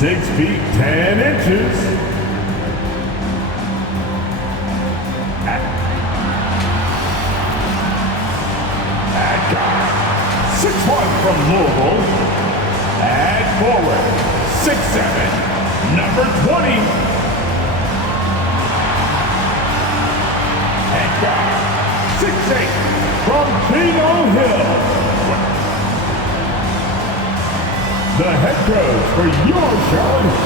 6 feet 10 inches. At guard, 6'1" from Louisville. At forward, 6'7", number 20. At guard, 6'8", from Chino Hill. The head coach for your Charlotte.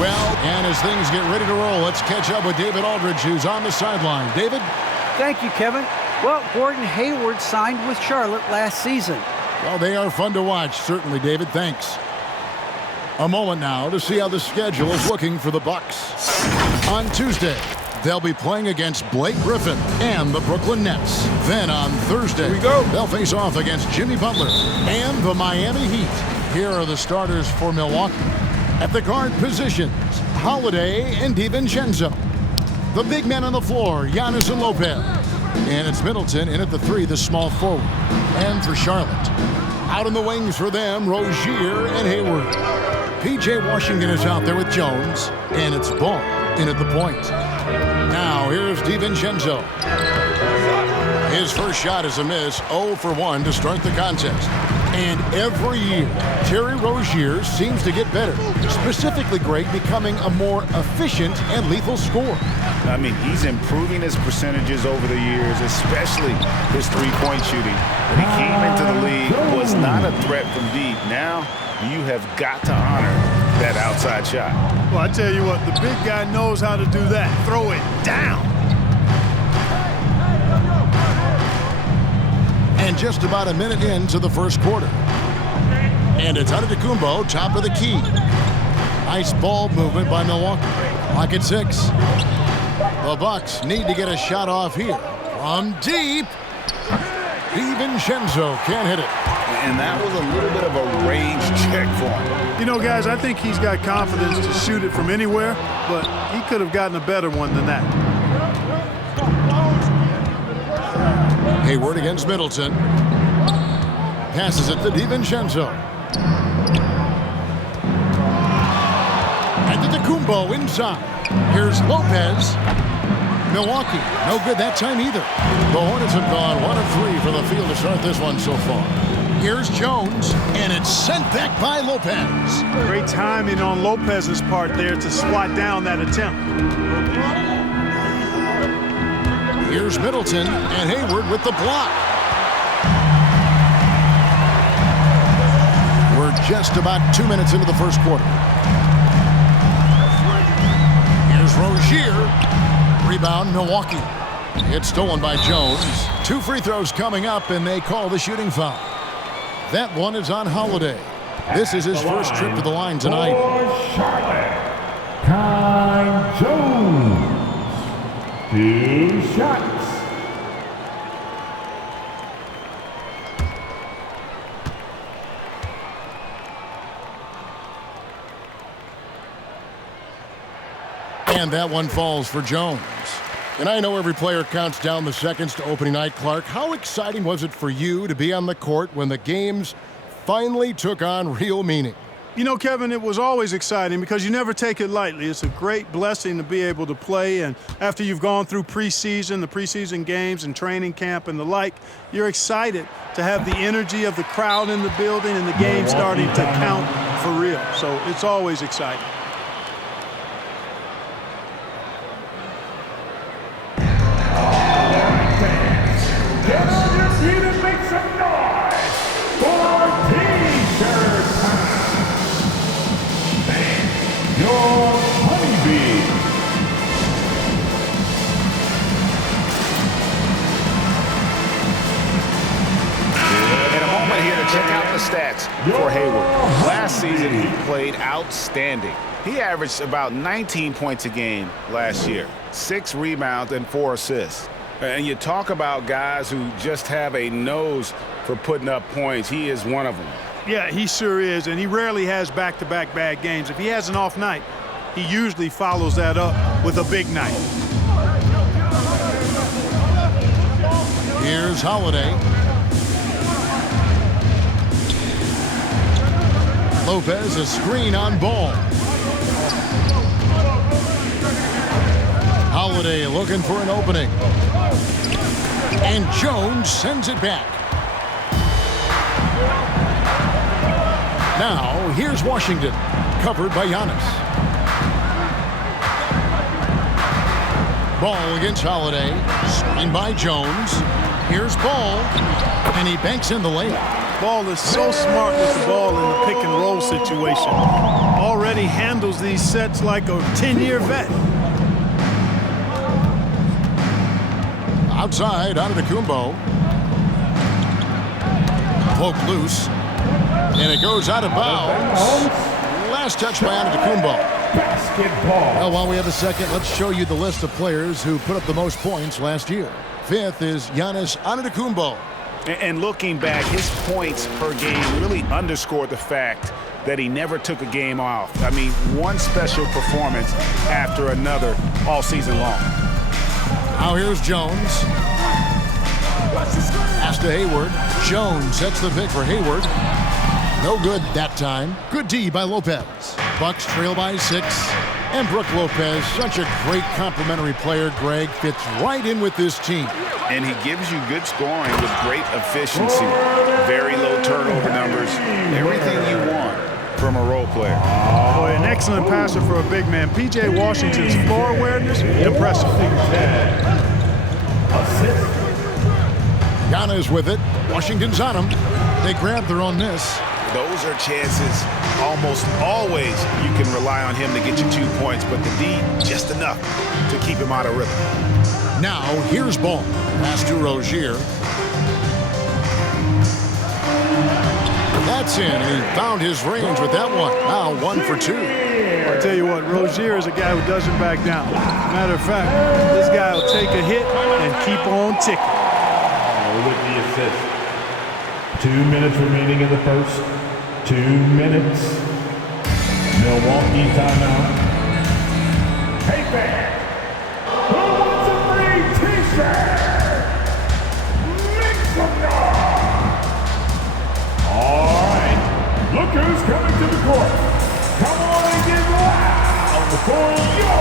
Well, and as things get ready to roll, let's catch up with David Aldridge, who's on the sideline. David? Thank you, Kevin. Well, Gordon Hayward signed with Charlotte last season. Well, they are fun to watch, certainly, David. Thanks. A moment now to see how the schedule is looking for the Bucks. On Tuesday, they'll be playing against Blake Griffin and the Brooklyn Nets. Then on Thursday, they'll face off against Jimmy Butler and the Miami Heat. Here are the starters for Milwaukee. At the guard positions, Holiday and DiVincenzo. The big men on the floor, Giannis and Lopez. And it's Middleton in at the 3, the small forward. And for Charlotte, out in the wings for them, Rozier and Hayward. P.J. Washington is out there with Jones, and it's Ball in at the point. Now, here's DiVincenzo. His first shot is a miss, 0 for 1 to start the contest. And every year, Terry Rozier seems to get better, specifically Greg becoming a more efficient and lethal scorer. I mean, he's improving his percentages over the years, especially his three-point shooting. When he came into the league, was not a threat from deep. Now, you have got to honor that outside shot. Well, I tell you what, the big guy knows how to do that. Throw it down. And just about a minute into the first quarter. And it's Antetokounmpo, top of the key. Nice ball movement by Milwaukee. Clock at 6. The Bucks need to get a shot off here. From deep, DiVincenzo can't hit it. And that was a little bit of a range check for him. You know, guys, I think he's got confidence to shoot it from anywhere, but he could have gotten a better one than that. Hayward against Middleton. Passes it to DiVincenzo. Antetokounmpo inside. Here's Lopez. Milwaukee, no good that time either. The Hornets have gone 1 of 3 from the field to start this one so far. Here's Jones, and it's sent back by Lopez. Great timing on Lopez's part there to swat down that attempt. Here's Middleton, and Hayward with the block. We're just about 2 minutes into the first quarter. Here's Rozier. Rebound, Milwaukee. It's stolen by Jones. 2 free throws coming up, and they call the shooting foul. That one is on Holiday. This is his first trip to the line tonight. For Charlotte, Kai Jones. 2 shots. And that one falls for Jones. And I know every player counts down the seconds to opening night. Clark, how exciting was it for you to be on the court when the games finally took on real meaning? You know, Kevin, it was always exciting because you never take it lightly. It's a great blessing to be able to play, and after you've gone through preseason, the preseason games and training camp and the like, you're excited to have the energy of the crowd in the building and the game starting to count for real. So it's always exciting. Check out the stats for Hayward. Last season, he played outstanding. He averaged about 19 points a game last year, 6 rebounds and 4 assists. And you talk about guys who just have a nose for putting up points. He is one of them. Yeah, he sure is, and he rarely has back-to-back bad games. If he has an off night, he usually follows that up with a big night. Here's Holiday. Lopez, a screen on Ball. Holiday looking for an opening. And Jones sends it back. Now, here's Washington, covered by Giannis. Ball against Holiday, screened by Jones. Here's Ball, and he banks in the layup. Ball is so smart with the ball in the pick and roll situation. Already handles these sets like a 10-year vet. Outside, Antetokounmpo. Poked loose. And it goes out of bounds. Last touch by Antetokounmpo. Basketball. Well, while we have a second, let's show you the list of players who put up the most points last year. Fifth is Giannis Antetokounmpo. And looking back, his points per game really underscored the fact that he never took a game off. I mean, one special performance after another all season long. Now here's Jones. Pass to Hayward. Jones sets the pick for Hayward. No good that time. Good D by Lopez. Bucks trail by 6. And Brook Lopez, such a great complimentary player, Greg, fits right in with this team. And he gives you good scoring with great efficiency. Very low turnover numbers. Everything you want from a role player. Boy, an excellent passer for a big man. P.J. Washington's floor awareness, impressive. Giannis with it. Washington's on him. They grab their own miss. Those are chances almost always you can rely on him to get you 2 points, but the D, just enough to keep him out of rhythm. Now, here's Ball. Pass to Rozier. That's in, and he found his range with that one. Now 1 for 2. I'll tell you what, Rozier is a guy who doesn't back down. Matter of fact, this guy will take a hit and keep on ticking. With the assist. 2 minutes remaining in the first. 2 minutes. Milwaukee timeout. Hey fans, who wants a free t-shirt? Make some noise. All right, look who's coming to the court. Come on and get loud for your.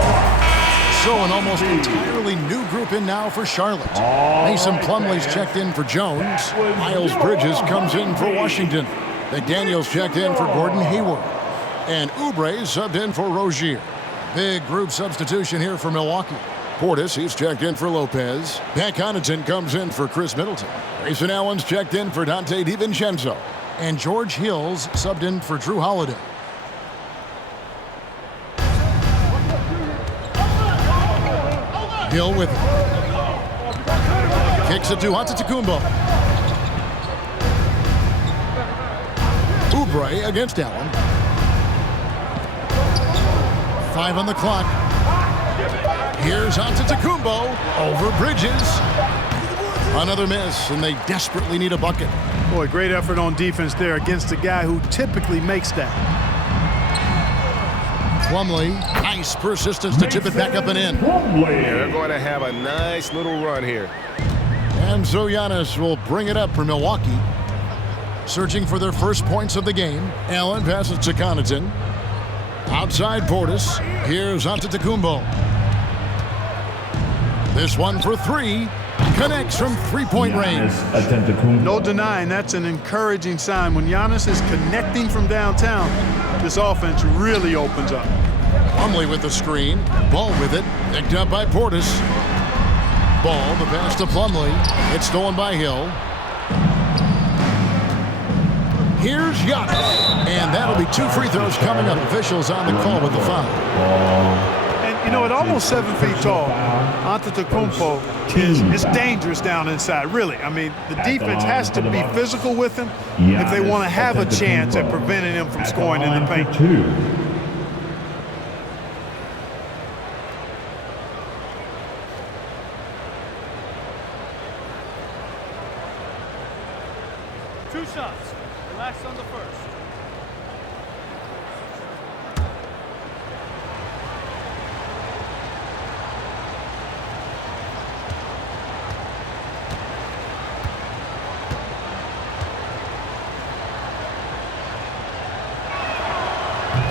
So an almost entirely new group in now for Charlotte. Mason Plumlee's checked in for Jones. Miles Bridges comes in for Washington. McDaniels checked in for Gordon Hayward. And Oubre subbed in for Rozier. Big group substitution here for Milwaukee. Portis, he's checked in for Lopez. Pat Connaughton comes in for Chris Middleton. Grayson Allen's checked in for Dante DiVincenzo. And George Hill's subbed in for Drew Holiday. Hill with it. Kicks it to Antetokounmpo. Oubre against Allen. 5 on the clock. Here's Antetokounmpo over Bridges. Another miss, and they desperately need a bucket. Boy, great effort on defense there against a guy who typically makes that. Plumlee, nice persistence to tip it back up and in. They're going to have a nice little run here. And so Giannis will bring it up for Milwaukee. Searching for their first points of the game. Allen passes to Connaughton. Outside Portis. Here's Antetokounmpo. This one for 3. Connects from three-point range. No denying that's an encouraging sign. When Giannis is connecting from downtown, this offense really opens up. Plumlee with the screen. Ball with it. Picked up by Portis. Ball, the pass to Plumlee. It's stolen by Hill. Here's Giannis. And that'll be 2 free throws coming up. Officials on the call with the foul. And, you know, at almost 7 feet tall, Antetokounmpo is dangerous down inside, really. I mean, the defense has to be physical with him if they want to have a chance at preventing him from scoring in the paint. 2 shots. Relax on the first.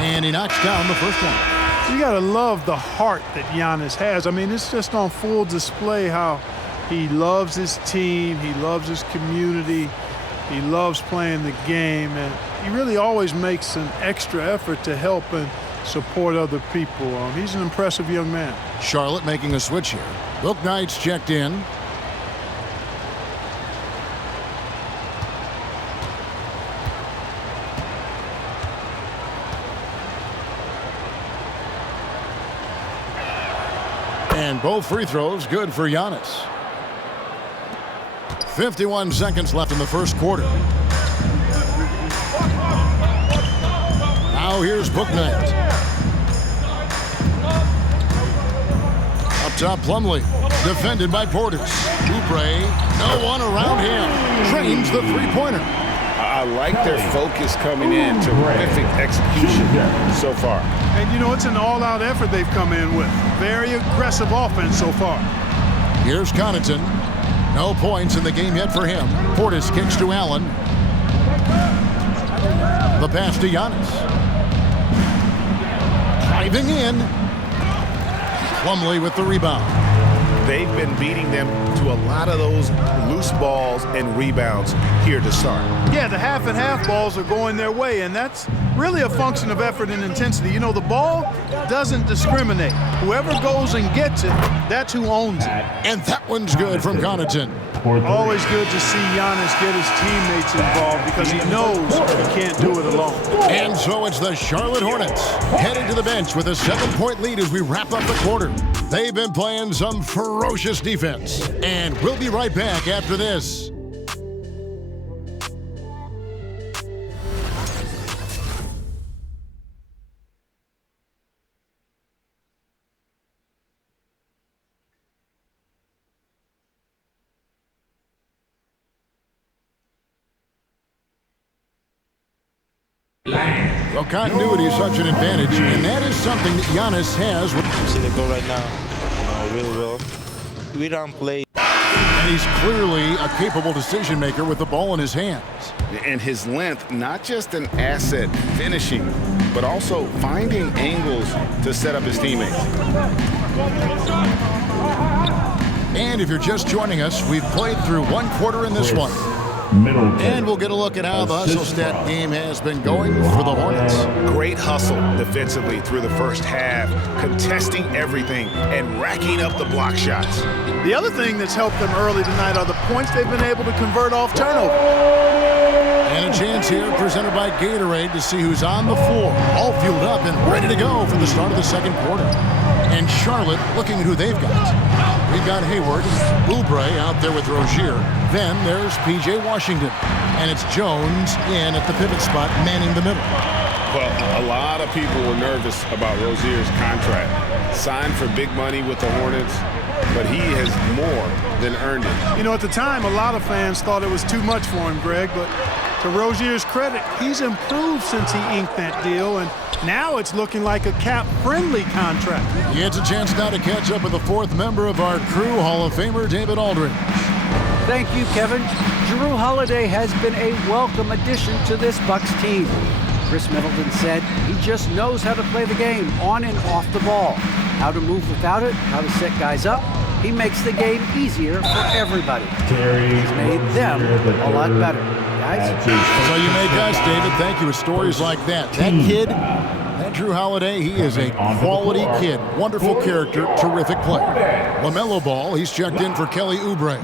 And he knocks down the first one. You got to love the heart that Giannis has. I mean, it's just on full display how he loves his team, he loves his community, he loves playing the game, and he really always makes an extra effort to help and support other people. He's an impressive young man. Charlotte making a switch here. Book Knight's checked in. And both free throws good for Giannis. 51 seconds left in the first quarter. Now here's Book Knight. Up top, Plumlee. Defended by Portis. Oubre, no one around him. Drains the three-pointer. I like their focus coming in. Terrific execution so far. And, you know, it's an all-out effort they've come in with. Very aggressive offense so far. Here's Connaughton. No points in the game yet for him. Portis kicks to Allen. The pass to Giannis. Driving in. Plumlee with the rebound. They've been beating them to a lot of those loose balls and rebounds here to start. Yeah, the half and half balls are going their way, and that's really a function of effort and intensity. You know, the ball doesn't discriminate. Whoever goes and gets it, that's who owns it. And that one's good from Connaughton. Always good to see Giannis get his teammates involved because he knows he can't do it alone. And so it's the Charlotte Hornets heading to the bench with a 7-point lead as we wrap up the quarter. They've been playing some ferocious defense. And we'll be right back after this. Well, continuity is such an advantage, and that is something that Giannis has. See the goal right now, really well. We don't play. And he's clearly a capable decision maker with the ball in his hands. And his length, not just an asset finishing, but also finding angles to set up his teammates. And if you're just joining us, we've played through one quarter in this one. And we'll get a look at how the hustle stat game has been going for the Hornets. Great hustle defensively through the first half, contesting everything and racking up the block shots. The other thing that's helped them early tonight are the points they've been able to convert off turnover. And a chance here presented by Gatorade to see who's on the floor, all fueled up and ready to go for the start of the second quarter. And Charlotte looking at who they've got. We've got Hayward, Oubre out there with Rozier. Then there's P.J. Washington. And it's Jones in at the pivot spot, manning the middle. Well, a lot of people were nervous about Rozier's contract. Signed for big money with the Hornets, but he has more than earned it. You know, at the time, a lot of fans thought it was too much for him, Greg, but to Rozier's credit, he's improved since he inked that deal, and now it's looking like a cap-friendly contract. He gets a chance now to catch up with the fourth member of our crew, Hall of Famer David Aldridge. Thank you, Kevin. Jrue Holiday has been a welcome addition to this Bucks team. Chris Middleton said he just knows how to play the game on and off the ball, how to move without it, how to set guys up. He makes the game easier for everybody. He's made them a lot better. Guys? So you make us, David. Thank you. With stories like that. That kid, that Jrue Holiday, he is a quality kid. Wonderful character, terrific player. LaMelo Ball, he's checked in for Kelly Oubre.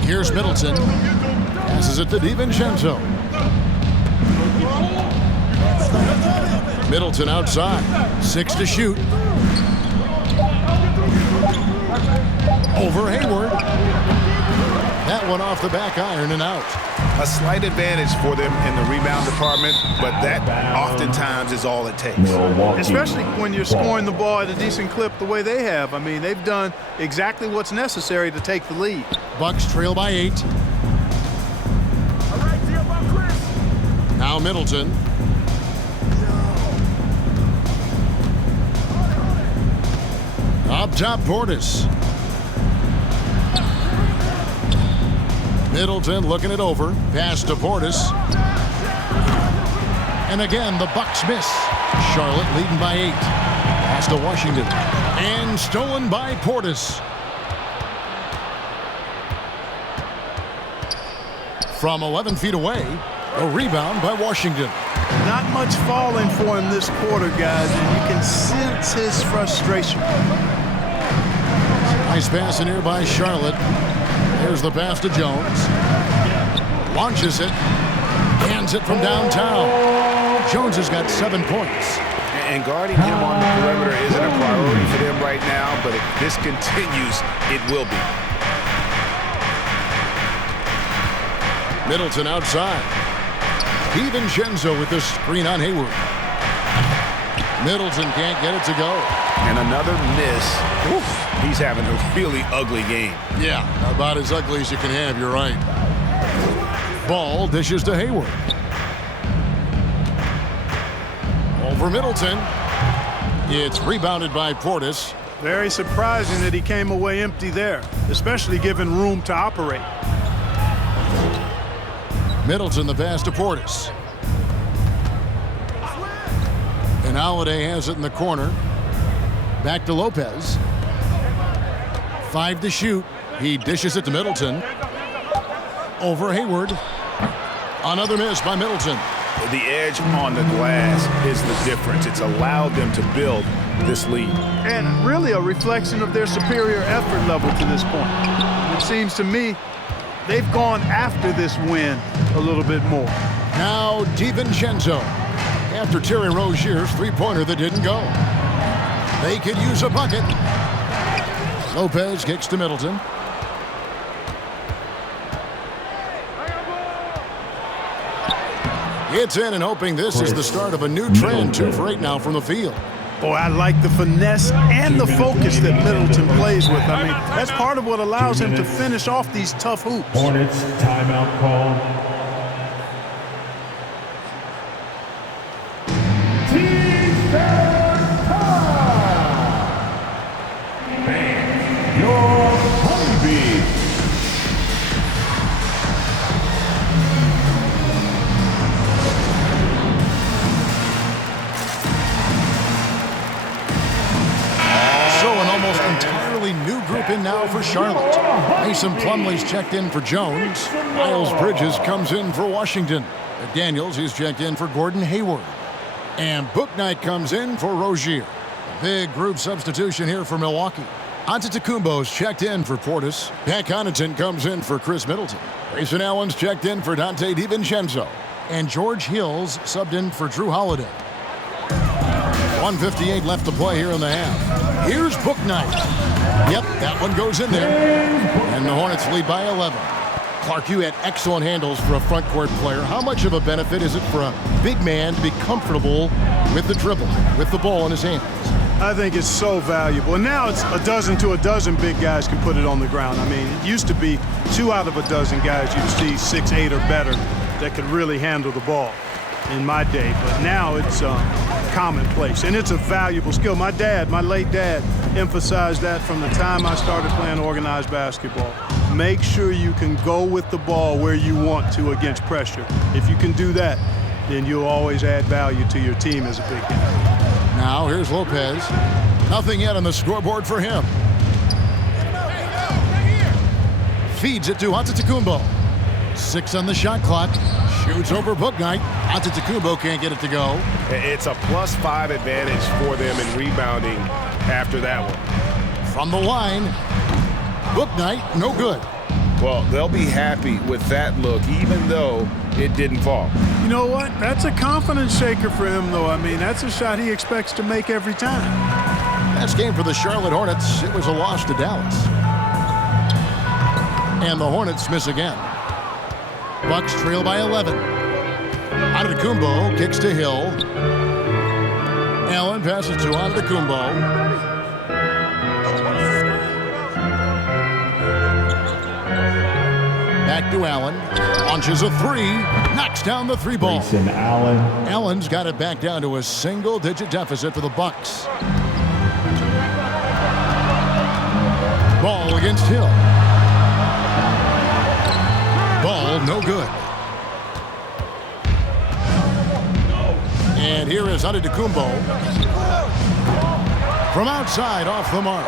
Here's Middleton. Passes it to DiVincenzo. Middleton outside. 6 to shoot. Over Hayward. That one off the back iron and out. A slight advantage for them in the rebound department, but that oftentimes is all it takes. Especially when you're scoring the ball at a decent clip the way they have. I mean, they've done exactly what's necessary to take the lead. Bucks trail by 8. Now Middleton. Up top, Portis. Middleton looking it over. Pass to Portis. And again, the Bucks miss. Charlotte leading by 8. Pass to Washington. And stolen by Portis. From 11 feet away, a rebound by Washington. Not much falling for him this quarter, guys, and you can sense his frustration. Nice pass in here by Charlotte. Here's the pass to Jones. Launches it. Hands it from downtown. Jones has got 7 points. And guarding him on the perimeter isn't a priority for them right now, but if this continues, it will be. Middleton outside. DiVincenzo with the screen on Hayward. Middleton can't get it to go. And another miss. Oof. He's having a really ugly game. Yeah, about as ugly as you can have, you're right. Ball dishes to Hayward. Over Middleton. It's rebounded by Portis. Very surprising that he came away empty there, especially given room to operate. Middleton the pass to Portis. And Holiday has it in the corner. Back to Lopez. 5 to shoot. He dishes it to Middleton. Over Hayward. Another miss by Middleton. The edge on the glass is the difference. It's allowed them to build this lead. And really a reflection of their superior effort level to this point. It seems to me they've gone after this win a little bit more. Now DiVincenzo. After Terry Rozier's three-pointer that didn't go. They could use a bucket. Lopez kicks to Middleton. It's in and hoping this is the start of a new trend. 2 for 8 now from the field. Boy, I like the finesse and the focus that Middleton plays with. I mean, that's part of what allows him to finish off these tough hoops. Hornets timeout call. Man, you're hungry. Entirely new group in now for Charlotte. Mason Plumlee's checked in for Jones. Miles Bridges comes in for Washington. McDaniels, he's checked in for Gordon Hayward. And Bouknight comes in for Rozier. Big group substitution here for Milwaukee. Antetokounmpo's checked in for Portis. Pat Connaughton comes in for Chris Middleton. Grayson Allen's checked in for Dante DiVincenzo. And George Hill's subbed in for Drew Holiday. 1:58 left to play here in the half. Here's Bouknight. Yep, that one goes in there. And the Hornets lead by 11. Clark, you had excellent handles for a front court player. How much of a benefit is it for a big man to be comfortable with the dribble, with the ball in his hands? I think it's so valuable. And now it's a dozen to a dozen big guys can put it on the ground. I mean, it used to be 2 out of a dozen guys you'd see 6'8" or better that could really handle the ball in my day. But now it's commonplace, and it's a valuable skill. My late dad, emphasized that from the time I started playing organized basketball. Make sure you can go with the ball where you want to against pressure. If you can do that, then you'll always add value to your team as a big guy. Now here's Lopez. Nothing yet on the scoreboard for him. Feeds it to Antetokounmpo. 6 on the shot clock. Shoots over Bouknight. Antetokounmpo can't get it to go. It's a +5 advantage for them in rebounding after that one. From the line, Bouknight, no good. Well, they'll be happy with that look, even though it didn't fall. You know what? That's a confidence shaker for him, though. I mean, that's a shot he expects to make every time. Last game for the Charlotte Hornets, it was a loss to Dallas. And the Hornets miss again. Bucks trail by 11. Antetokounmpo kicks to Hill. Allen passes to Antetokounmpo. Back to Allen. Launches a 3. Knocks down the 3 ball. Grayson Allen. Allen's got it back down to a single-digit deficit for the Bucks. Ball against Hill. no good. And here is Antetokounmpo. From outside, off the mark.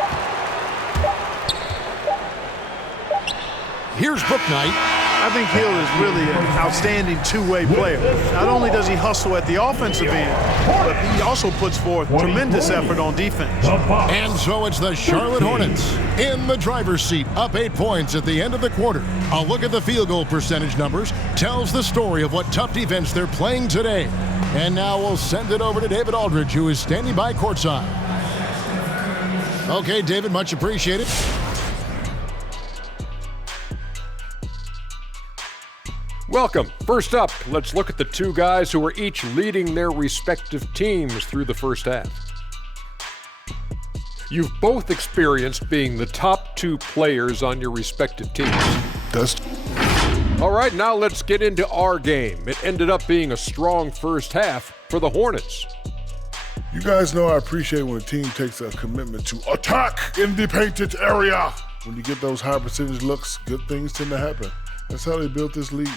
Here's Bouknight. I think Hill is really an outstanding two-way player. Not only does he hustle at the offensive end, but he also puts forth tremendous effort on defense. And so it's the Charlotte Hornets in the driver's seat, up 8 points at the end of the quarter. A look at the field goal percentage numbers tells the story of what tough defense they're playing today. And now we'll send it over to David Aldridge, who is standing by courtside. Okay, David, much appreciated. Welcome. First up, let's look at the two guys who are each leading their respective teams through the first half. You've both experienced being the top two players on your respective teams. All right, now let's get into our game. It ended up being a strong first half for the Hornets. You guys know I appreciate when a team takes a commitment to attack in the painted area. When you get those high percentage looks, good things tend to happen. That's how they built this league.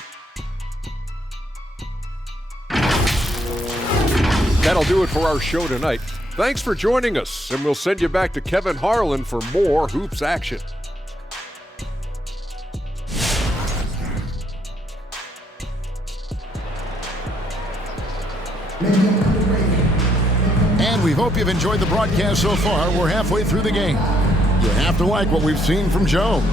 That'll do it for our show tonight. Thanks for joining us, and we'll send you back to Kevin Harlan for more hoops action. And we hope you've enjoyed the broadcast so far. We're halfway through the game. You have to like what we've seen from Jones.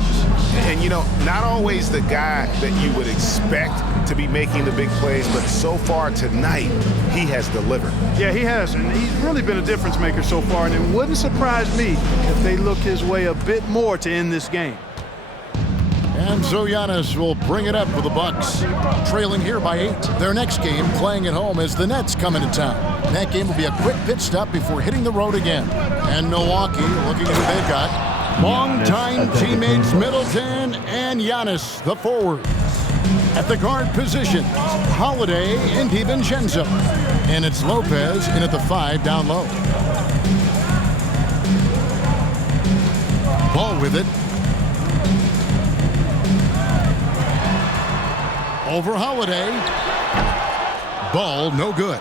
And, you know, not always the guy that you would expect to be making the big plays, but so far tonight, he has delivered. Yeah, he has, and he's really been a difference maker so far, and it wouldn't surprise me if they look his way a bit more to end this game. And so Giannis will bring it up for the Bucks, trailing here by 8. Their next game, playing at home, as the Nets come into town. That game will be a quick pit stop before hitting the road again. And Milwaukee, looking at who they've got, longtime teammates Middleton and Giannis, the forwards. At the guard positions, Holiday and DiVincenzo. And it's Lopez in at the 5 down low. Ball with it. Over Holiday. Ball no good.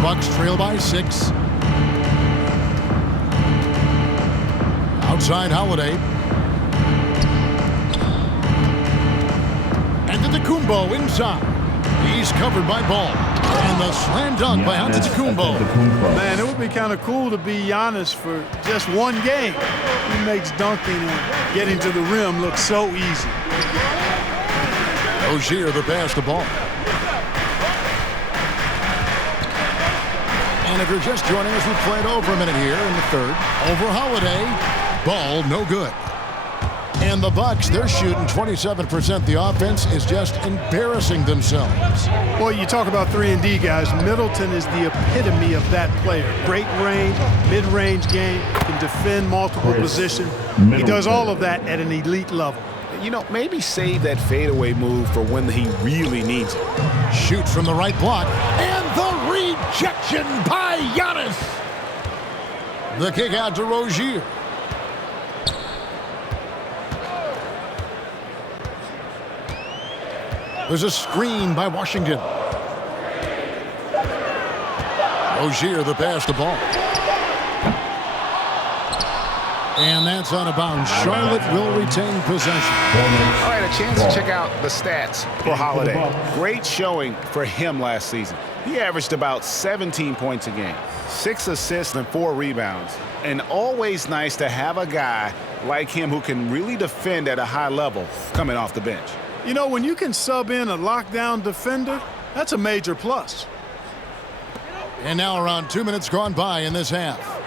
Bucks trail by 6. Outside Holiday. Antetokounmpo inside. He's covered by Ball. And the slam dunk by Antetokounmpo. Man, it would be kind of cool to be Giannis for just one game. He makes dunking and getting to the rim look so easy. Rozier the pass to Ball. And if you're just joining us, we've played over a minute here in the third. Over Holiday. Ball no good. And the Bucks, they're shooting 27%. The offense is just embarrassing themselves. Well, you talk about 3-and-D guys. Middleton is the epitome of that player. Great range, mid-range game, can defend multiple positions. He does all of that at an elite level. You know, maybe save that fadeaway move for when he really needs it. Shoots from the right block. And the rejection by Giannis. The kick out to Rozier. There's a screen by Washington. Rozier the pass to Ball. And that's out of bounds. Charlotte will retain possession. All right, a chance to check out the stats for Holiday. Great showing for him last season. He averaged about 17 points a game, 6 assists and 4 rebounds. And always nice to have a guy like him who can really defend at a high level coming off the bench. You know, when you can sub in a lockdown defender, that's a major plus. And now around 2 minutes gone by in this half.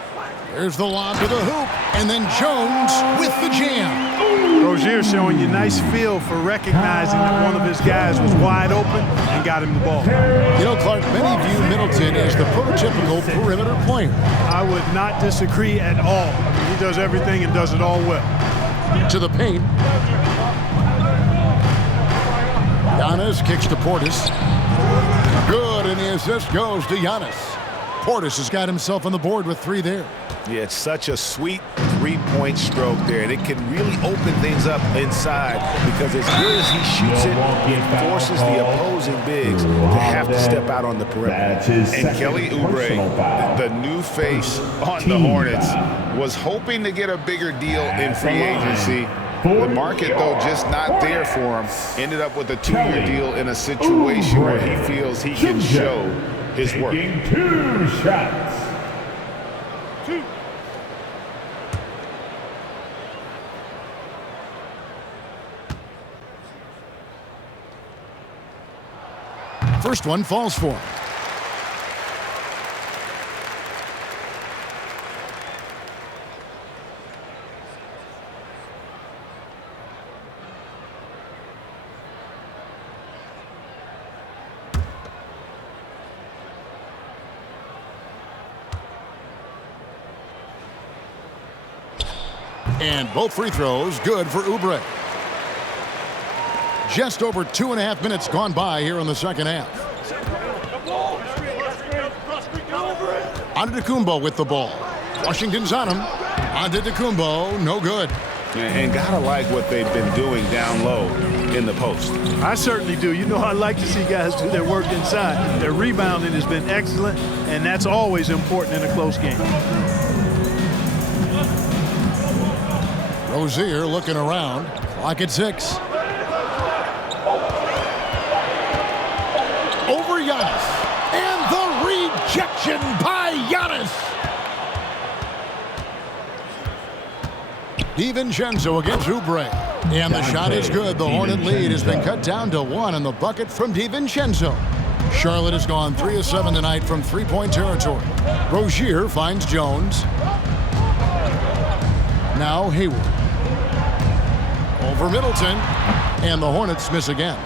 There's the lob to the hoop, and then Jones with the jam. Rozier showing you nice feel for recognizing that one of his guys was wide open and got him the ball. You know, Clark, many view Middleton as the prototypical perimeter player. I would not disagree at all. I mean, he does everything and does it all well. To the paint. Giannis kicks to Portis. Good, and the assist goes to Giannis. Portis has got himself on the board with 3 there. Yeah, it's such a sweet three-point stroke there, and it can really open things up inside because as good as he shoots it forces the opposing bigs to have to step out on the perimeter. And Kelly Oubre, the new face on the Hornets, was hoping to get a bigger deal in free agency. The market, though, just not there for him. Ended up with a 2-year deal in a situation where he feels he can show his work. 2 shots. First one falls for him. And both free throws good for Oubre. Just over 2.5 minutes gone by here in the second half. Antetokounmpo with the ball. Washington's on him. Antetokounmpo, no good. And gotta like what they've been doing down low in the post. I certainly do. You know, I like to see guys do their work inside. Their rebounding has been excellent, and that's always important in a close game. Rozier looking around. Clock at 6. Over Giannis. And the rejection by Giannis. DiVincenzo against Oubre. And the shot is good. The Hornet lead has been cut down to 1 on the bucket from DiVincenzo. Charlotte has gone 3 of 7 tonight from three-point territory. Rozier finds Jones. Now Hayward. Over Middleton. And the Hornets miss again.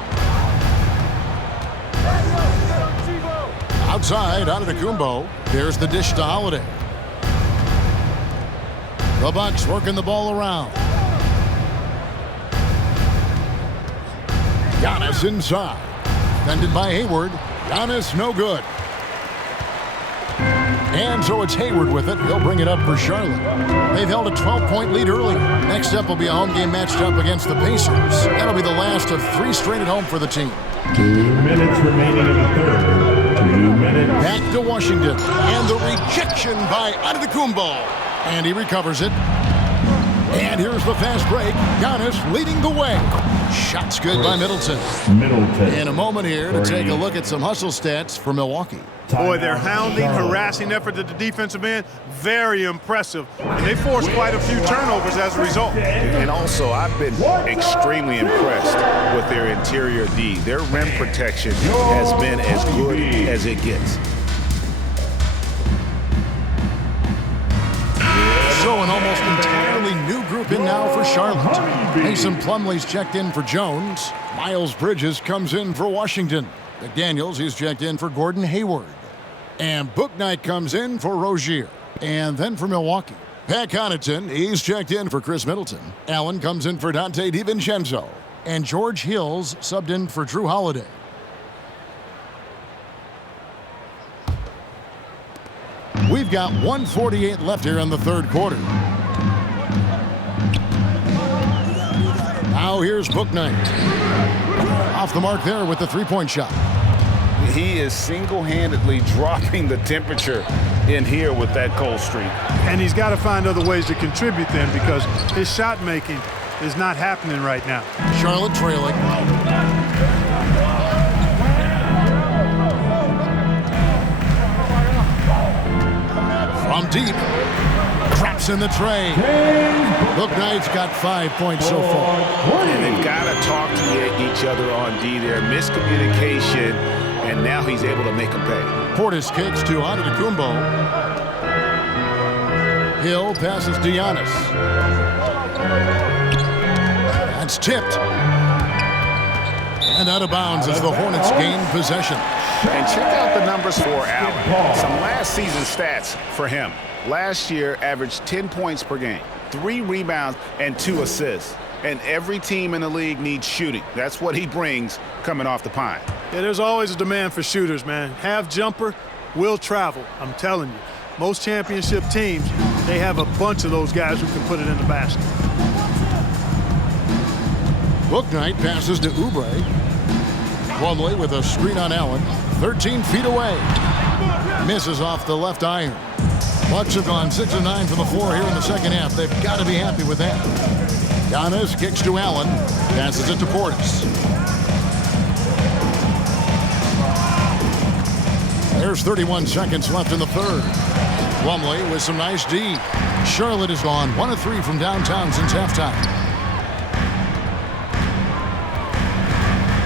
Outside, Antetokounmpo. There's the dish to Holiday. The Bucks working the ball around. Giannis inside. Defended by Hayward. Giannis no good. And so it's Hayward with it. He'll bring it up for Charlotte. They've held a 12-point lead earlier. Next up will be a home game matched up against the Pacers. That'll be the last of 3 straight at home for the team. 2 minutes remaining in the third. 2 minutes. Back to Washington. And the rejection by Antetokounmpo. And he recovers it. And here's the fast break. Giannis leading the way. Shots good by Middleton. In a moment here to take a look at some hustle stats for Milwaukee. Boy, their hounding, harassing effort at the defensive end, very impressive. And they forced quite a few turnovers as a result. And also, I've been extremely impressed with their interior D. Their rim protection has been as good as it gets. So an almost entirely new group in now for Charlotte. Mason Plumlee's checked in for Jones. Miles Bridges comes in for Washington. McDaniels, he's checked in for Gordon Hayward. And Bouknight comes in for Rozier. And then for Milwaukee, Pat Connaughton, he's checked in for Chris Middleton. Allen comes in for Dante DiVincenzo. And George Hill's subbed in for Drew Holiday. We've got 1:48 left here in the third quarter. Now here's Bouknight. Off the mark there with the three-point shot. He is single-handedly dropping the temperature in here with that cold streak. And he's got to find other ways to contribute then because his shot making is not happening right now. Charlotte trailing. From deep. Drops in the tray. Bouknight's got 5 points so far. And they've got to talk to each other on D there. Miscommunication, and now he's able to make them pay. Portis kicks to Antetokounmpo. Hill passes to Giannis. That's tipped. And out of bounds as the Hornets gain possession. And check out the numbers for Allen. Some last season stats for him. Last year averaged 10 points per game, 3 rebounds, and 2 assists. And every team in the league needs shooting. That's what he brings coming off the pine. Yeah, there's always a demand for shooters, man. Have jumper, will travel. I'm telling you. Most championship teams, they have a bunch of those guys who can put it in the basket. Bouknight passes to Oubre. Plumlee with a screen on Allen. 13 feet away. Misses off the left iron. Bucks have gone 6 of 9 from the floor here in the second half. They've got to be happy with that. Giannis kicks to Allen. Passes it to Portis. There's 31 seconds left in the third. Plumlee with some nice D. Charlotte has gone 1 of 3 from downtown since halftime.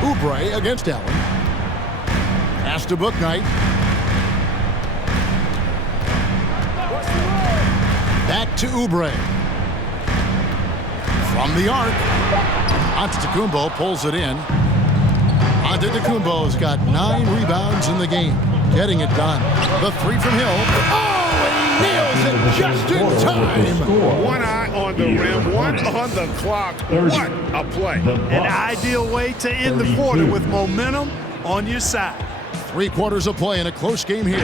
Oubre against Allen. Pass to Bouknight. Back to Oubre. From the arc. Antetokounmpo pulls it in. Antetokounmpo's got 9 rebounds in the game. Getting it done. The three from Hill. Oh, and nails it just in time. One eye on the rim, one on the clock. What a play. An ideal way to end the quarter with momentum on your side. 3 quarters of play in a close game here.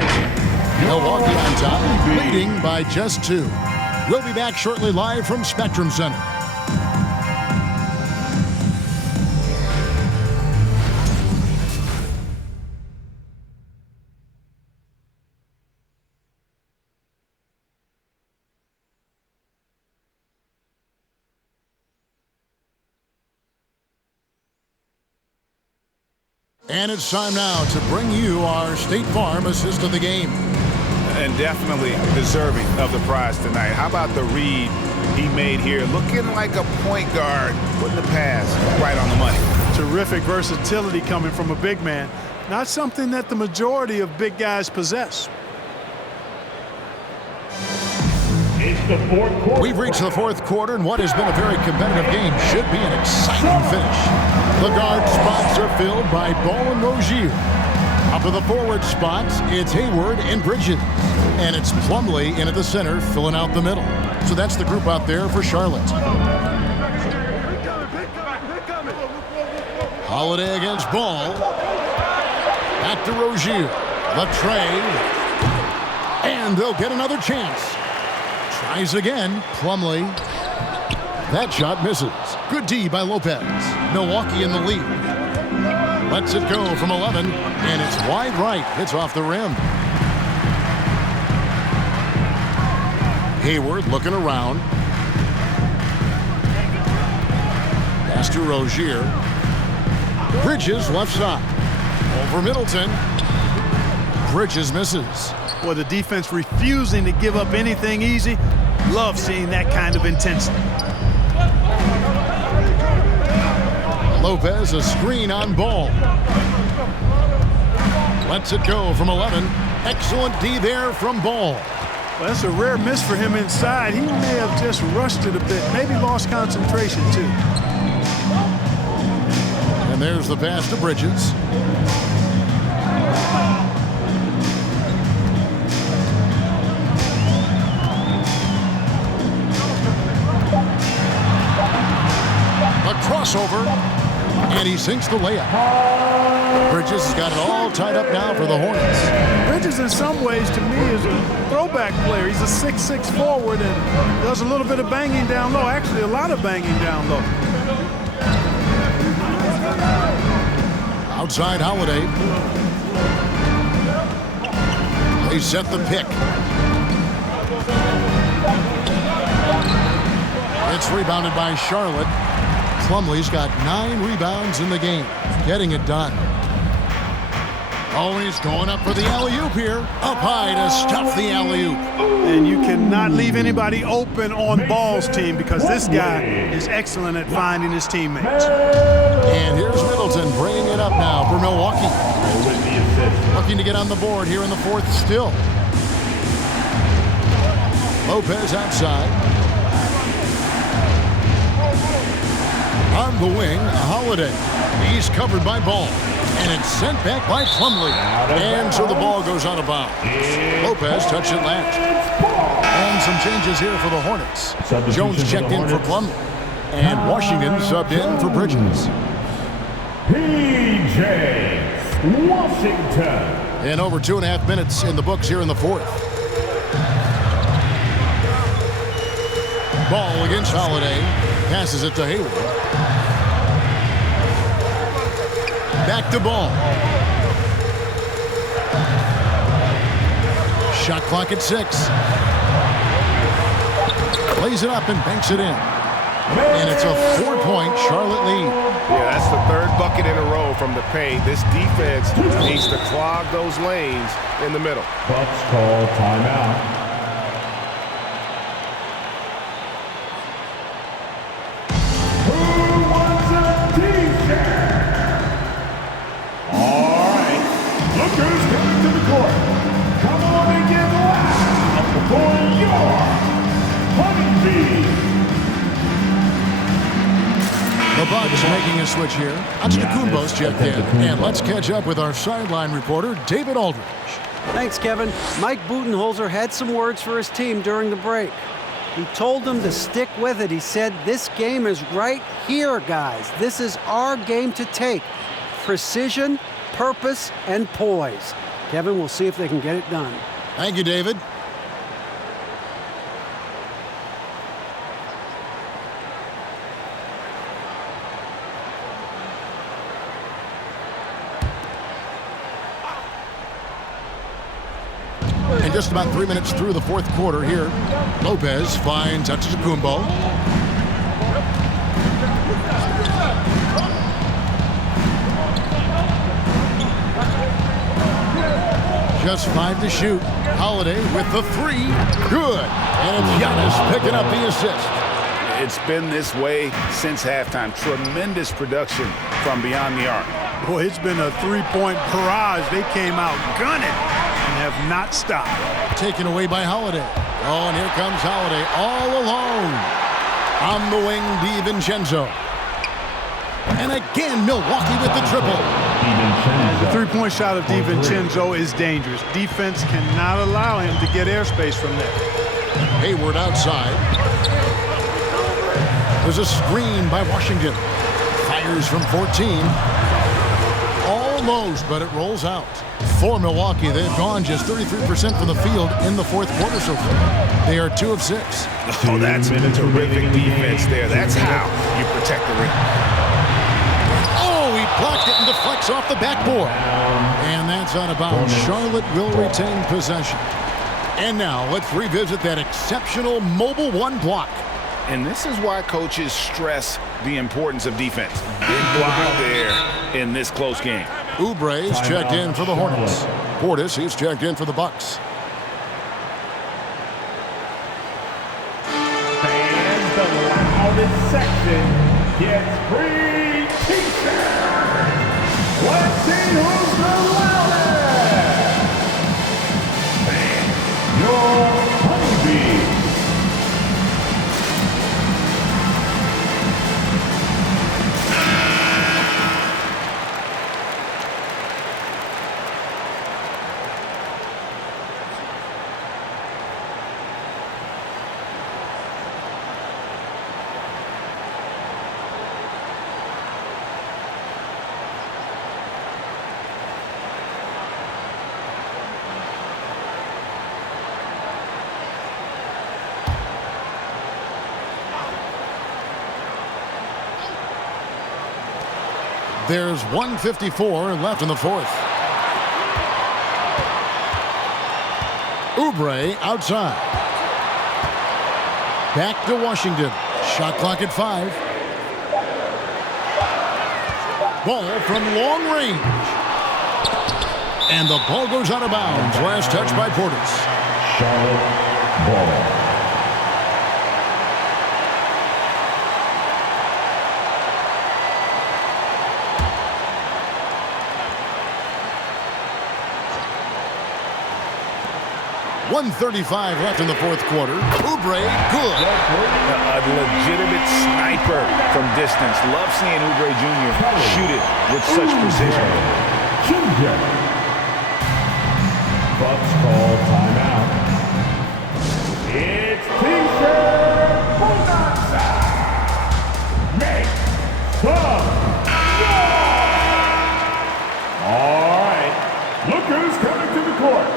Milwaukee on top, leading by just 2. We'll be back shortly live from Spectrum Center. And it's time now to bring you our State Farm assist of the game. And definitely deserving of the prize tonight. How about the read he made here? Looking like a point guard, putting the pass right on the money. Terrific versatility coming from a big man. Not something that the majority of big guys possess. It's the fourth quarter. We've reached the fourth quarter, and what has been a very competitive game should be an exciting finish. The guard spots are filled by Ball and Rozier. Up to the forward spots, it's Hayward and Bridges. And it's Plumlee in at the center, filling out the middle. So that's the group out there for Charlotte. Holiday against Ball. Back to Rozier. The trade. And they'll get another chance. Tries again. Plumlee. That shot misses. Good D by Lopez. Milwaukee in the lead. Lets it go from 11, and it's wide right. Hits off the rim. Hayward looking around. Pass to Rozier. Bridges left side. Over Middleton. Bridges misses. Boy, the defense refusing to give up anything easy. Love seeing that kind of intensity. Lopez, a screen on Ball. Lets it go from 11. Excellent D there from Ball. Well, that's a rare miss for him inside. He may have just rushed it a bit. Maybe lost concentration, too. And there's the pass to Bridges. A crossover, and he sinks the layup. Bridges has got it all tied up now for the Hornets. Bridges, in some ways, to me, is a throwback player. He's a 6'6" forward and does a little bit of banging down low. Actually, a lot of banging down low. Outside Holiday. They set the pick. It's rebounded by Charlotte. Plumlee's got 9 rebounds in the game. Getting it done. Oh, he's going up for the alley-oop here. Up high to stuff the alley-oop. And you cannot leave anybody open on Ball's team because this guy is excellent at finding his teammates. And here's Middleton bringing it up now for Milwaukee. Looking to get on the board here in the fourth still. Lopez outside. On the wing, Holiday. He's covered by Ball. And it's sent back by Plumlee. And so the ball goes out of bounds. Lopez touched it last. And some changes here for the Hornets. Jones checked in for Plumlee. And Washington subbed in for Bridges. P.J. Washington. And over 2.5 minutes in the books here in the fourth. Ball against Holiday. Passes it to Hayward. Back to Ball. Shot clock at 6. Plays it up and banks it in. And it's a 4-point Charlotte lead. Yeah, that's the third bucket in a row from the paint. This defense needs to clog those lanes in the middle. Bucks call timeout. Who wants a t-shirt? All right, look who's coming to the court. Come on and get loud for your Honeybee. The Bucks making a switch here. Antetokounmpo's checked in. And let's catch up with our sideline reporter, David Aldridge. Thanks, Kevin. Mike Budenholzer had some words for his team during the break. He told them to stick with it. He said, this game is right here, guys. This is our game to take. Precision, purpose, and poise. Kevin, we'll see if they can get it done. Thank you, David. And just about 3 minutes through the fourth quarter here, Lopez finds Antetokounmpo. Just 5 to shoot. Holiday with the 3. Good. And Giannis picking up the assist. It's been this way since halftime. Tremendous production from beyond the arc. Boy, it's been a three-point barrage. They came out gunning and have not stopped. Taken away by Holiday. Oh, and here comes Holiday all alone. On the wing, DiVincenzo. And again, Milwaukee with the triple. The three-point shot of DiVincenzo is dangerous. Defense cannot allow him to get airspace from there. Hayward outside. There's a screen by Washington. Fires from 14. Almost, but it rolls out. For Milwaukee, they've gone just 33% from the field in the fourth quarter so far. They are 2 of 6. Oh, that's a terrific defense there. That's how you protect the rim. Oh, he blocked it and deflects off the backboard. And that's out of bounds. Charlotte will retain possession. And now let's revisit that exceptional mobile 1 block. And this is why coaches stress the importance of defense. Big block there in this close game. Oubre's checked in for the Hornets. Portis, he's checked in for the Bucks. Fans, the loudest section gets free t-shirts. Let's see who's the loudest. And your Honeybee. There's 1:54 left in the fourth. Oubre outside. Back to Washington. Shot clock at 5. Ball from long range. And the ball goes out of bounds. Last touch by Portis. Charlotte ball. .135 left in the fourth quarter. Oubre, good. A legitimate sniper from distance. Love seeing Oubre Jr. shoot it with such precision. Ginger. Bucks call timeout. It's t-shirt bonanza. Make some noise. All right, look who's coming to the court.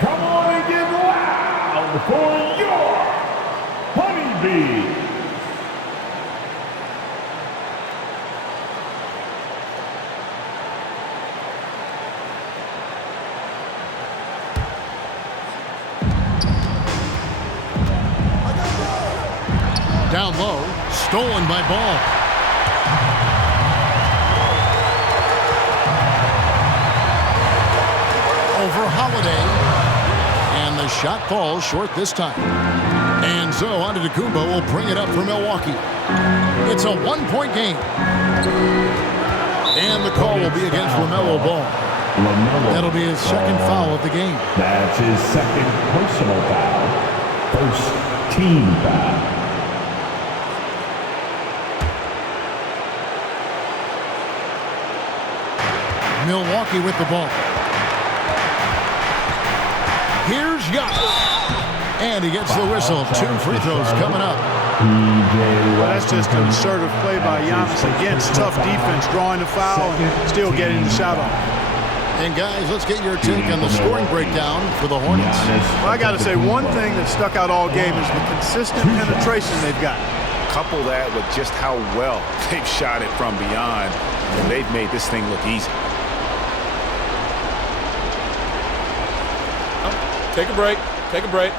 Come on and get loud for your Honeybee. Honeybee. Down low, stolen by Ball. Over Holiday. And the shot falls short this time. And so Antetokounmpo will bring it up for Milwaukee. It's a one-point game. And the call will be against LaMelo Ball. That'll be his second foul of the game. That's his second personal foul. First team foul. Milwaukee with the ball. Here's Giannis. And he gets the whistle. 2 free throws coming up. Well, that's just an assertive play by Giannis against tough defense, drawing the foul and still getting the shot off. And guys, let's get your take on the scoring breakdown for the Hornets. Well, I got to say, one thing that stuck out all game is the consistent penetration they've got. Couple that with just how well they've shot it from beyond, and they've made this thing look easy. Take a break. Take a break.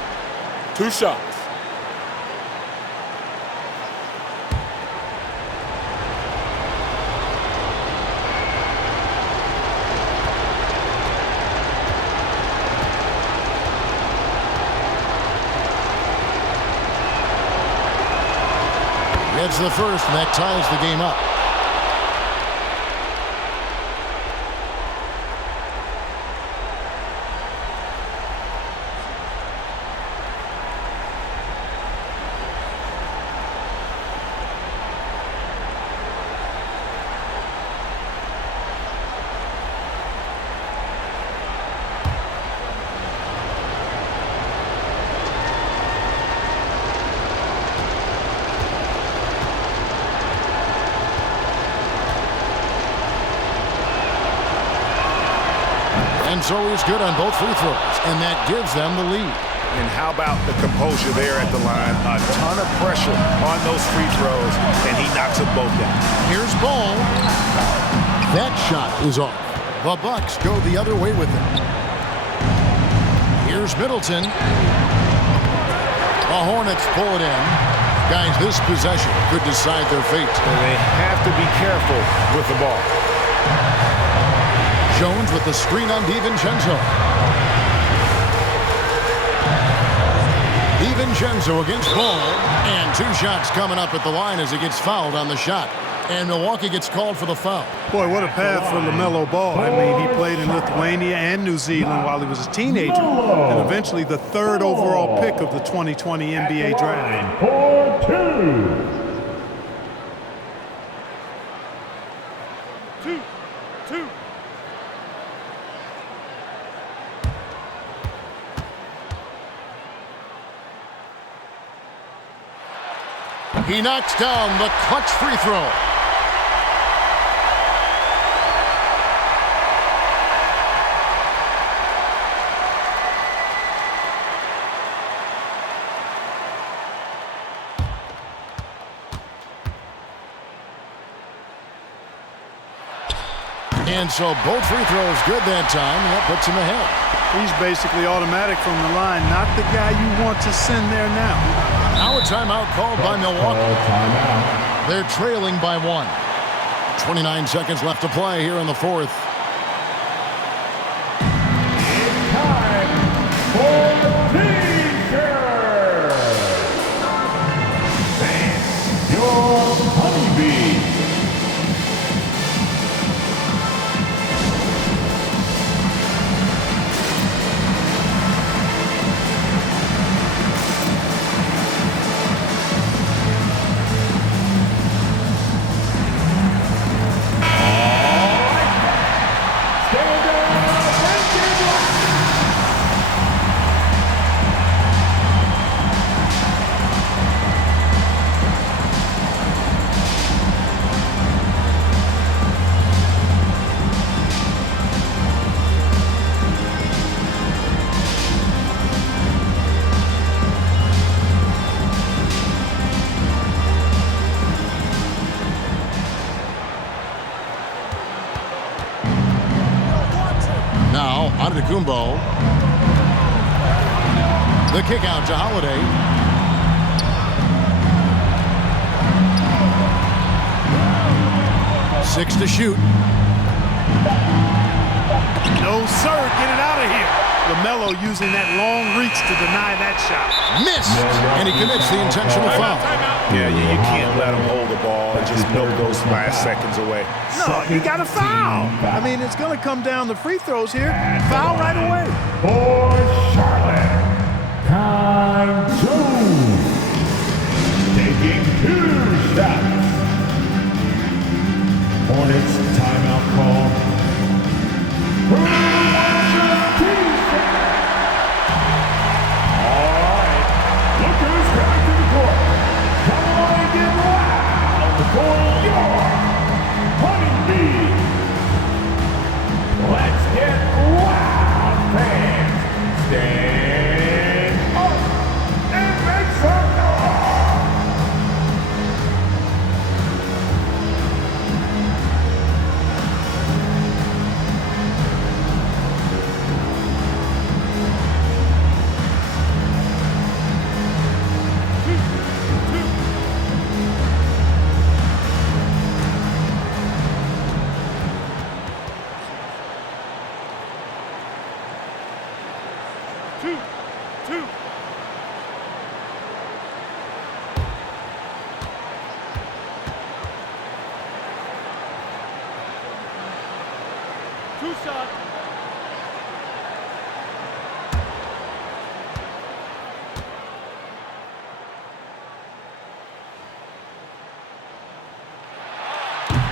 2 shots. It's the first, and that ties the game up. And so he's good on both free throws, and that gives them the lead. And how about the composure there at the line? A ton of pressure on those free throws, and he knocks them both down. Here's Ball. That shot is off. The Bucks go the other way with it. Here's Middleton. The Hornets pull it in. Guys, this possession could decide their fate. They have to be careful with the ball. Jones with the screen on DiVincenzo. DiVincenzo against Ball. And 2 shots coming up at the line as he gets fouled on the shot. And Milwaukee gets called for the foul. Boy, what a path for LaMelo Ball. I mean, he played in Lithuania and New Zealand while he was a teenager. And eventually the 3rd overall pick of the 2020 NBA draft. 4-2. 2. He knocks down the clutch free throw. And so both free throws good that time, and that puts him ahead. He's basically automatic from the line, not the guy you want to send there now. Now a timeout called by Milwaukee. They're trailing by 1. 29 seconds left to play here in the 4th. It's time for T-shirt. Thanks, your Honeybee. Antetokounmpo. The kick out to Holiday. Six to shoot. No, sir. Get it out of here. LaMelo using that long reach to deny that shot. Missed. And he commits the intentional foul. Yeah, you can't let him hold the ball and just milk those last seconds away. No, you got to foul. I mean, it's going to come down to free throws here. Foul right away. For Charlotte, time 2. Taking 2 shots. Hornets timeout call. Who wants your T-shirt? All right, look who's coming to the court. Come on and get wild for your honeybee. Let's get wild, fans. Stand up and make some noise.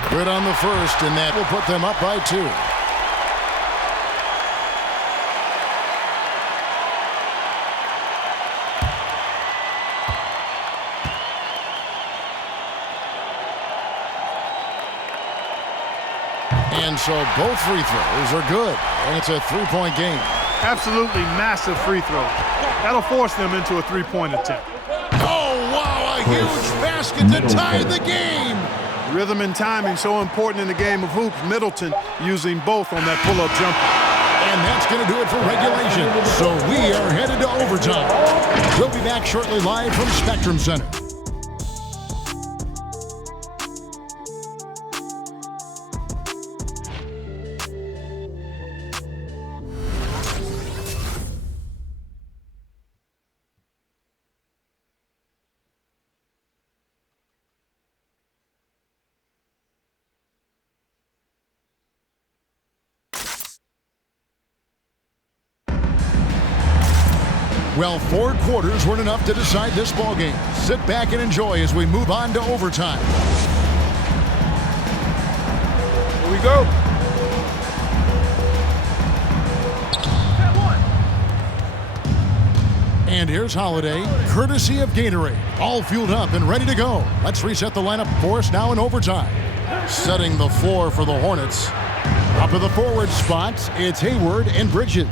Good on the first, and that will put them up by 2. And so both free throws are good, and it's a 3-point game. Absolutely massive free throw. That'll force them into a 3-point attempt. Oh, wow, a huge basket to tie the game. Rhythm and timing so important in the game of hoops. Middleton using both on that pull-up jumper. And that's going to do it for regulation. So we are headed to overtime. We'll be back shortly live from Spectrum Center. Well, 4 quarters weren't enough to decide this ballgame. Sit back and enjoy as we move on to overtime. Here we go. And here's Holiday, courtesy of Gatorade. All fueled up and ready to go. Let's reset the lineup for us now in overtime. Setting the floor for the Hornets. Up at the forward spots, it's Hayward and Bridges.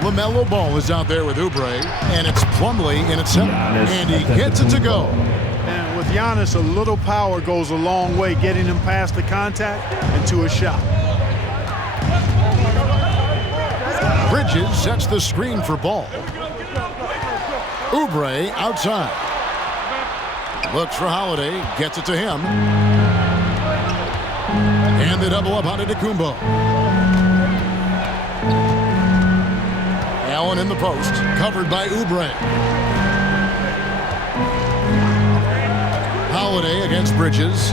LaMelo Ball is out there with Oubre, and it's Plumlee in its center. And he gets it to go. And with Giannis, a little power goes a long way, getting him past the contact and to a shot. Bridges sets the screen for Ball. Oubre outside. Looks for Holiday, gets it to him. And the double up on Antetokounmpo. Allen in the post, covered by Oubre. Holiday against Bridges.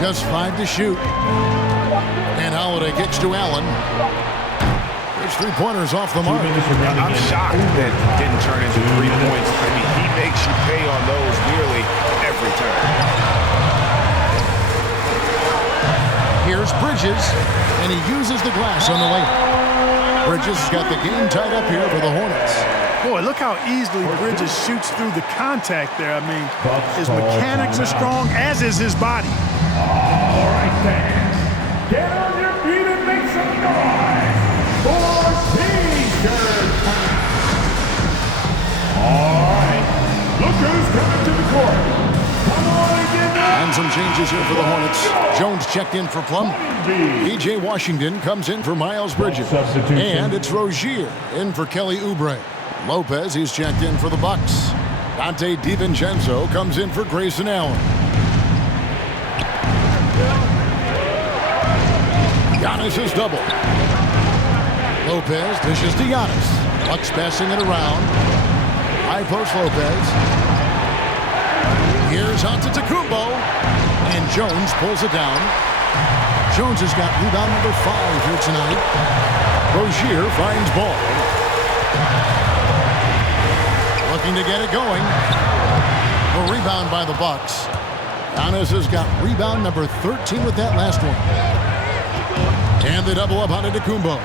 Just 5 to shoot. And Holiday kicks to Allen. There's 3-pointers off the mark. I'm shocked that it didn't turn into 3 points. I mean, he makes you pay on those nearly every time. Here's Bridges, and he uses the glass on the layup. Bridges has got the game tied up here for the Hornets. Boy, look how easily Bridges shoots through the contact there. I mean, his mechanics are strong, as is his body. All right, fans. Get on your feet and make some noise for T-shirt time. All right. Look who's coming to the court. Come on and get wild. And some changes here for the Hornets. Jones checked in for Plum. P.J. Washington comes in for Miles Bridges. And it's Rozier in for Kelly Oubre. Lopez, he's checked in for the Bucks. Dante DiVincenzo comes in for Grayson Allen. Giannis is double. Lopez dishes to Giannis. Bucks passing it around. High post Lopez. Here's on to Tacumbo. And Jones pulls it down. Jones has got rebound number 5 here tonight. Rozier finds ball. Looking to get it going. The rebound by the Bucks. Giannis has got rebound number 13 with that last one. And they double up on Tacumbo.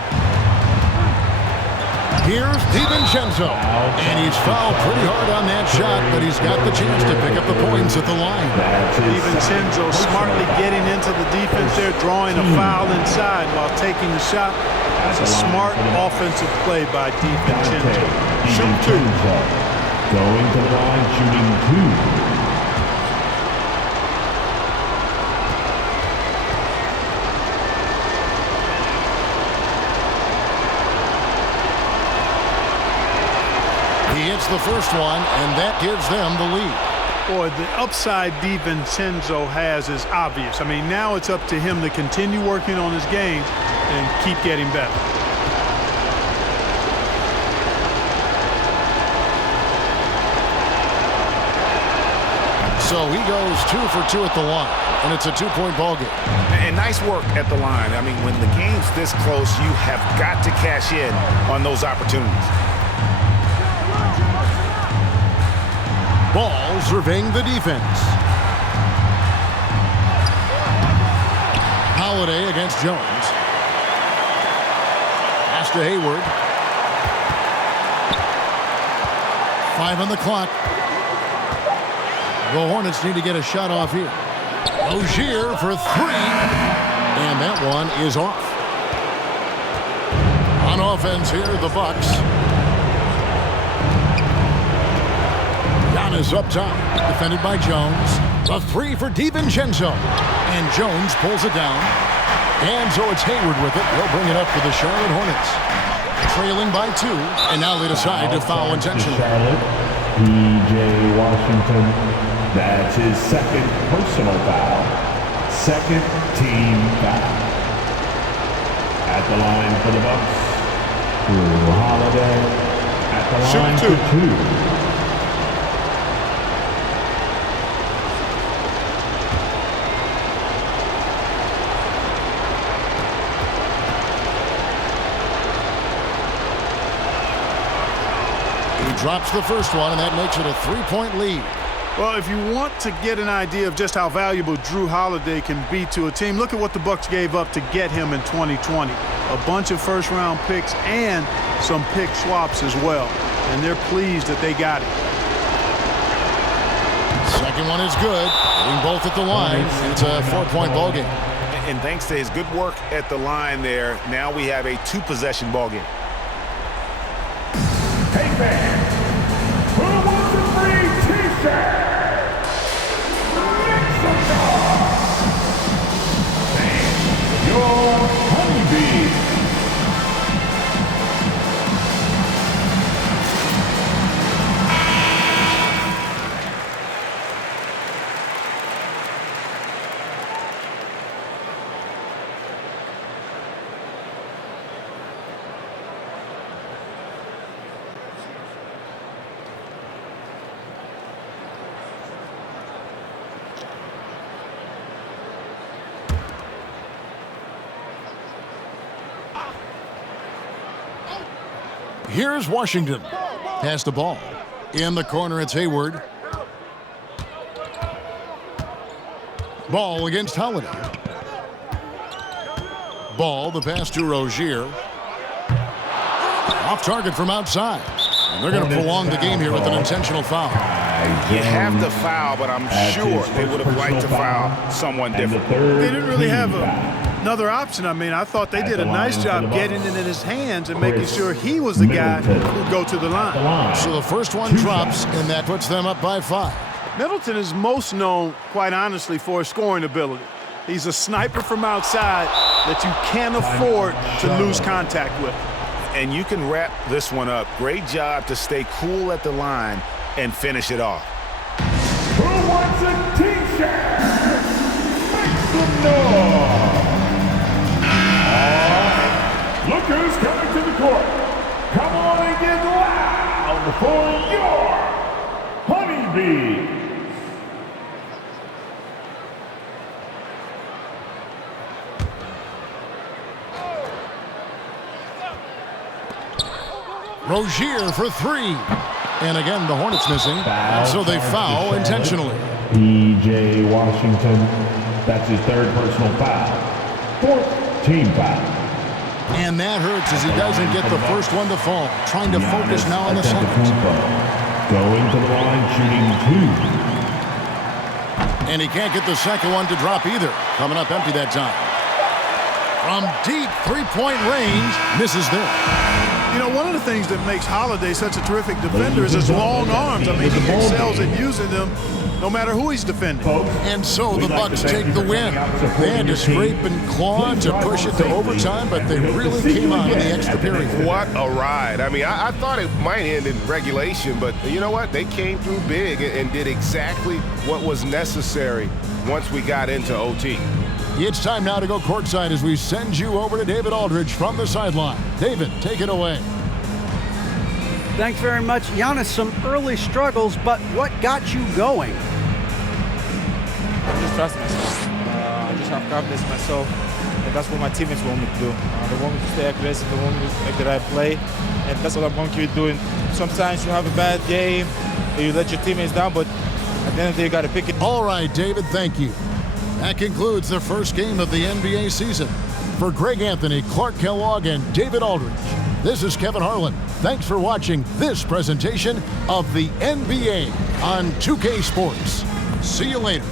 Here's DiVincenzo. And he's fouled pretty hard on that shot, but he's got the chance to pick up the points at the line. DiVincenzo smartly getting into the defense there, drawing a foul inside while taking the shot. It's a smart offensive play by DiVincenzo. Shoot 2. Going to the line, shooting 2. He hits the first one, and that gives them the lead. Boy, the upside DiVincenzo has is obvious. I mean, now it's up to him to continue working on his game and keep getting better. So he goes 2 for 2 at the line, and it's a 2-point ball game. And nice work at the line. I mean, when the game's this close, you have got to cash in on those opportunities. Ball surveying the defense. Holiday against Jones. Pass to Hayward. 5 on the clock. The Hornets need to get a shot off here. Rozier for 3. And that one is off. On offense here, the Bucks. Giannis up top, defended by Jones. The 3 for DiVincenzo. And Jones pulls it down. And so it's Hayward with it. He'll bring it up for the Charlotte Hornets. Trailing by 2, and now they decide to foul intentionally. P.J. Washington, that's his second personal foul. Second team foul. At the line for the Bucks, Drew Holiday. At the line for 2. Drops the first one, and that makes it a 3-point lead. Well, if you want to get an idea of just how valuable Drew Holiday can be to a team, look at what the Bucks gave up to get him in 2020. A bunch of first-round picks and some pick swaps as well. And they're pleased that they got it. Second one is good. Hitting both at the line. It's a 4-point ball game. And thanks to his good work at the line there, now we have a 2-possession ball game. Hey, fans. Who wants a free t-shirt? Make some noise. Your honeybee. Here's Washington. Pass the ball. In the corner, it's Hayward. Ball against Holiday. Ball, the pass to Rozier. Off target from outside. And they're going to prolong the game here with an intentional foul. You have to foul, but I'm sure they would have liked to foul someone different. They didn't really have another option. I mean, I thought they did a nice job getting it in his hands and making sure he was the guy who'd go to the line. So the first one drops, and that puts them up by 5. Middleton is most known, quite honestly, for his scoring ability. He's a sniper from outside that you can't afford to lose contact with. And you can wrap this one up. Great job to stay cool at the line and finish it off. Who wants a t-shirt? Make some noise. All right. Look who's coming to the court. Come on and get loud for your honeybees. Rozier for three. And again, the Hornets missing. And so they foul intentionally. P.J. Washington, that's his third personal foul. Fourth team foul. And that hurts as he doesn't get the first one to fall. Trying to focus now on the second. Going to the line, shooting two. And he can't get the second one to drop either. Coming up empty that time. From deep three-point range, misses there. You know, one of the things that makes Holiday such a terrific defender is his long arms. I mean, he excels at using them no matter who he's defending. And so the Bucks take the win. They had to scrape and claw to push it to overtime, but they really came on in the extra period. What a ride. I mean, I thought it might end in regulation, but you know what? They came through big and did exactly what was necessary once we got into OT. It's time now to go courtside as we send you over to David Aldridge from the sideline. David, take it away. Thanks very much. Giannis, some early struggles, but what got you going? I just trust myself. I just have confidence in myself. And that's what my teammates want me to do. They want me to stay aggressive. They want me to make the right play. And that's what I'm going to keep doing. Sometimes you have a bad game, and you let your teammates down, but at the end of the day, you got to pick it. All right, David, thank you. That concludes the first game of the NBA season. For Greg Anthony, Clark Kellogg, and David Aldridge, this is Kevin Harlan. Thanks for watching this presentation of the NBA on 2K Sports. See you later.